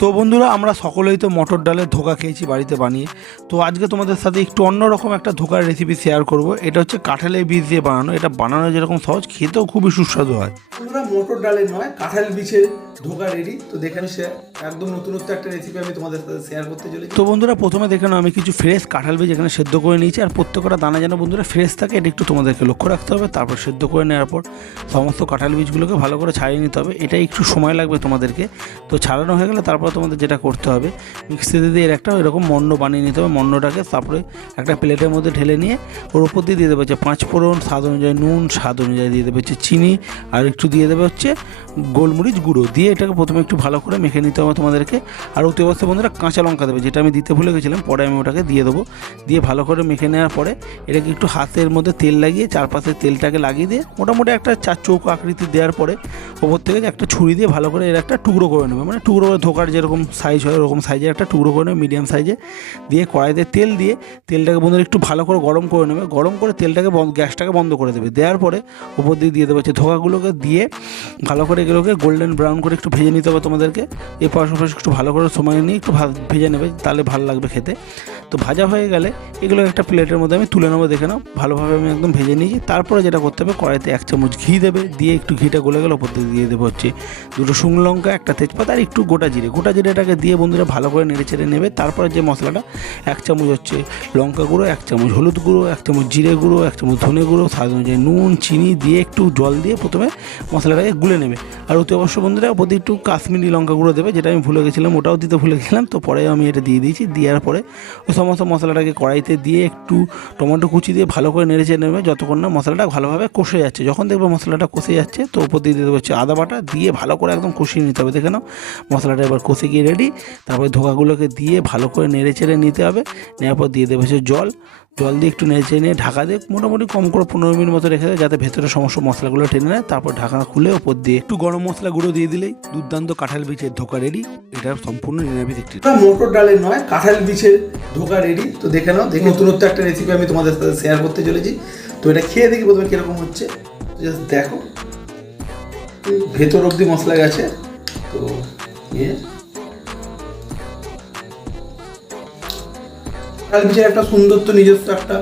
তো বন্ধুরা, আমরা সকলেই তো মটর ডালের ধোকা খেয়েছি বাড়িতে বানিয়ে। তো আজকে তোমাদের সাথে একটু অন্যরকম একটা ধোকার রেসিপি শেয়ার করব। এটা হচ্ছে কাঁঠালের বীজ দিয়ে বানানো। এটা বানানো যেরকম সহজ, খেতেও খুবই সুস্বাদু হয়। বন্ধুরা, মটর ডালের নয়, কাঁঠাল বীজের ধোকা রেডি। তো দেখে একদম নতুনত্ব একটা রেসিপি আমি তোমাদের সাথে শেয়ার করতে চলেছি। তো বন্ধুরা, প্রথমে দেখে নাও আমি কিছু ফ্রেশ কাঁঠাল বীজ এখানে সেদ্ধ করে নিয়েছি। আর প্রত্যেকটা দানা যেন বন্ধুরা ফ্রেশ থাকে, এটা একটু তোমাদেরকে লক্ষ্য রাখতে হবে। তারপর সেদ্ধ করে নেওয়ার পর সমস্ত কাঁঠাল বীজগুলোকে ভালো করে ছাড়িয়ে নিতে হবে। এটা একটু সময় লাগবে তোমাদেরকে। তো ছাড়ানো হয়ে গেলে তারপর তোমাদের যেটা করতে হবে, মিক্সিতে দিয়ে এর একটা এরকম মণ্ড বানিয়ে নিতে হবে। মণ্ডটাকে তারপরে একটা প্লেটের মধ্যে ঢেলে নিয়ে ওর উপর দিয়ে দেবে হচ্ছে 5 ফোড়ন, স্বাদ অনুযায়ী নুন, স্বাদ অনুযায়ী দিয়ে দেবে হচ্ছে চিনি, আর একটু দিয়ে দেবে হচ্ছে গোলমরিচ গুঁড়ো। দিয়ে এটাকে প্রথমে একটু ভালো করে মেখে নিতে হবে তোমাদেরকে। আর অতি অবস্থায় বন্ধুরা কাঁচা লঙ্কা দেবে, যেটা আমি দিতে ভুলে গেছিলাম, পরে আমি ওটাকে দিয়ে দেবো। দিয়ে ভালো করে মেখে নেওয়ার পরে এটাকে একটু হাতের মধ্যে তেল লাগিয়ে চারপাশে তেলটাকে লাগিয়ে দিয়ে মোটামুটি একটা 4 চৌকো আকৃতি দেওয়ার পরে ওপর থেকে একটা ছুরি দিয়ে ভালো করে এর একটা টুকরো করে নেবে। মানে টুকরো করে ধোকার যেরকম সাইজ হয় ওরকম সাইজের একটা টুকরো করে নেবে, মিডিয়াম সাইজে। দিয়ে কড়াইতে তেল দিয়ে তেলটাকে বন্ধুরা একটু ভালো করে গরম করে নেবে। গরম করে তেলটাকে গ্যাসটাকে বন্ধ করে দেবে। দেওয়ার পরে ওপর দিয়ে দেবে হচ্ছে ধোকাগুলোকে। দিয়ে ভালো করে এগুলোকে গোল্ডেন ব্রাউন করে একটু ভেজে নিতে হবে তোমাদেরকে। এই পাশাপাশি একটু ভালো করে সময় নিয়ে একটু ভেজে নেবে, তাহলে ভালো লাগবে খেতে। তো ভাজা হয়ে গেলে এগুলো একটা প্লেটের মধ্যে আমি তুলে নেবো। দেখে নাও ভালোভাবে আমি একদম ভেজে নিয়েছি। তারপরে যেটা করতে হবে, কড়াইতে 1 চামচ ঘি দেবে। দিয়ে একটু ঘিটা গলে গেলে ওপর দিয়ে দেবো হচ্ছে 2 শুকনো লঙ্কা, একটা তেজপাতা আর একটু গোটা জিরেটাকে দিয়ে বন্ধুরা ভালো করে নেড়ে চেড়ে নেবে। তারপরে যে মশলাটা, 1 চামচ হচ্ছে লঙ্কা গুঁড়ো, 1 চামচ হলুদ গুঁড়ো, 1 চামচ জিরে গুঁড়ো, 1 চামচ ধনে গুঁড়ো, স্বাদ অনুযায়ী নুন, চিনি দিয়ে একটু জল দিয়ে প্রথমে মশলাটাকে গুলে নেবে। আর অতি অবশ্য বন্ধুরা ওপর দিয়ে একটু কাশ্মীরি লঙ্কা গুঁড়ো দেবে, যেটা আমি ভুলে গেছিলাম, ওটাও দিতে ভুলে গেলাম। তো পরে আমি এটা দিয়ে দিয়েছি। দেওয়ার পরে ওই সমস্ত মশলাটাকে কড়াইতে দিয়ে একটু টমেটো কুচি দিয়ে ভালো করে নেড়ে চেড়ে নেবে যতক্ষণ না মশলাটা ভালোভাবে কষে যাচ্ছে। যখন দেখবে মশলাটা কষে যাচ্ছে, তো ওপর দিয়ে দেবে হচ্ছে আদা বাটা। দিয়ে ভালো করে একদম কষিয়ে নিতে হবে। দেখে নাও মশলাটা এবার কষে গিয়ে রেডি। তারপরে ধোকাগুলোকে দিয়ে ভালো করে নেড়ে চেড়ে নিতে হবে। নেওয়ার পর দিয়ে দেবে হচ্ছে জল দিয়ে একটু নেড়ে চেড়ে নিয়ে ঢাকা দিয়ে মোটামুটি কম করে 15 মিনিট মতো রেখে দেবে, যাতে ভেতরে সমস্ত মশলাগুলো টেনে নেয়। তারপর ঢাকনা খুলে ওপর দিয়ে একটু গরম মশলা গুঁড়ো দিয়ে দিলেই দুর্দান্ত কাঁঠাল বীজের ধোকা রেডি। এটা সম্পূর্ণ নিরামিষ একটি মটর ডালের নয়, কাঁঠাল বীজের ধোকা রেডি। তো দেখে নাও, দেখে নতুনত্ব একটা রেসিপি আমি তোমাদের সাথে শেয়ার করতে চলেছি। তো এটা খেয়ে দেখি প্রথমে কিরকম হচ্ছে। জাস্ট দেখো, ভেতর অবধি মশলা গেছে। তো কাঁঠাল বীজের একটা সুন্দর, তো নিজস্ব একটা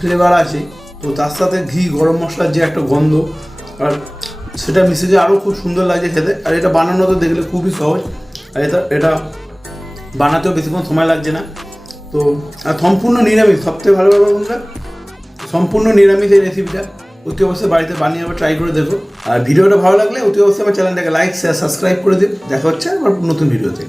ফ্লেভার আছে। তো তার সাথে ঘি, গরম মশলার যে একটা গন্ধ, আর সেটা মিশে যে আরও খুব সুন্দর লাগে খেতে। আর এটা বানানো তো দেখলে খুবই সহজ। আর এটা বানাতেও বেশিক্ষণ সময় লাগছে না। তো আর সম্পূর্ণ নিরামিষ, সবথেকে ভালো ব্যাপার বন্ধুরা, সম্পূর্ণ নিরামিষ এই রেসিপিটা। অতি অবশ্যই বাড়িতে বানিয়ে আবার ট্রাই করে দেখো। আর ভিডিওটা ভালো লাগলে অতি অবশ্যই আমার চ্যানেলটাকে লাইক, শেয়ার, সাবস্ক্রাইব করে দিও। দেখা হচ্ছে আবার নতুন ভিডিওতে।